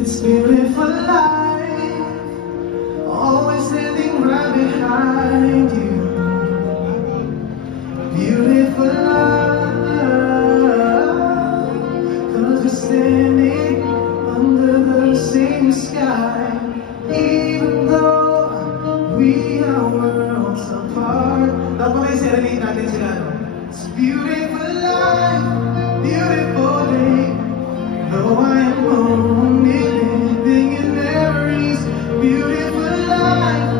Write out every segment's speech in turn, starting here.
It's beautiful life, always standing right behind you. Beautiful life, 'cause we're standing under the same sky, even though we are worlds apart. Dapat i-serenade natin sila, no? It's beautiful life, beautiful day, though I am only living in memories. Beautiful life,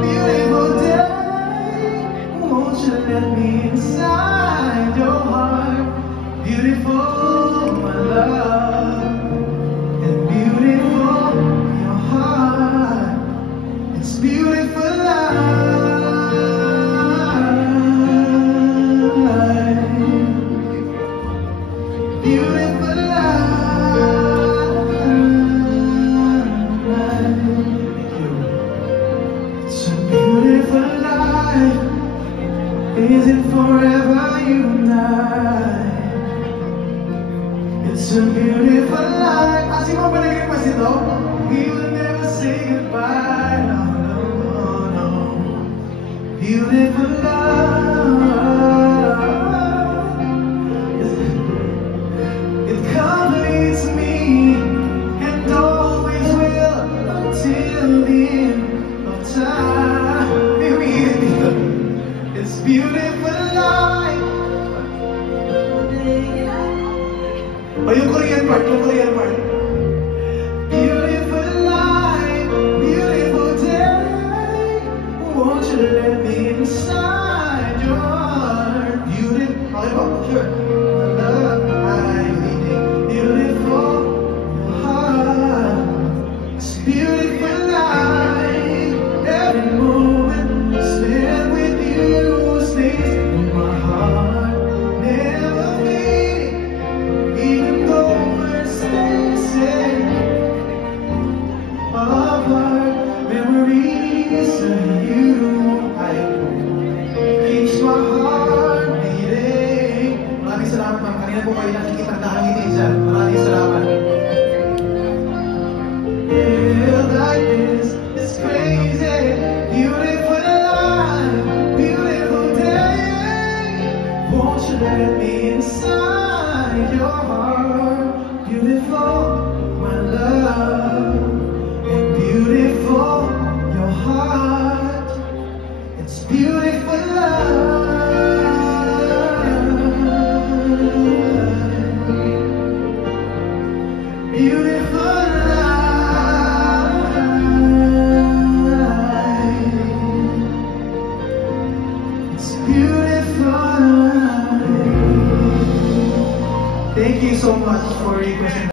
beautiful day, won't you let me inside your heart? Beautiful, my love, and beautiful, your heart. It's beautiful life. Beautiful life. It's a beautiful life. Is it forever you and I? It's a beautiful life. Así mo ba nag-request ito? We will never say goodbye. No, no, no, no. Beautiful love. It completes me and always will until the end of time. It's beautiful life. Oh, yung Korean part, yung Korean part. Beautiful life, beautiful day, won't you let me inside your heart? Beautiful, okay po, sure. Love, beautiful heart. It's beautiful life. Every moment spent with you stays in my heart, never fading, even though we're spacing apart. Memories of you, keeps my heart beating. Maraming salamat, ma'am. Kanina po kayo nakikita nakangiti dyan. Maraming salamat. Yeah, like this, it's crazy. Beautiful life, beautiful day, won't you let me inside your heart? Beautiful, my love, and beautiful, your heart. It's beautiful life, beautiful life. It's beautiful. Thank you so much for requesting.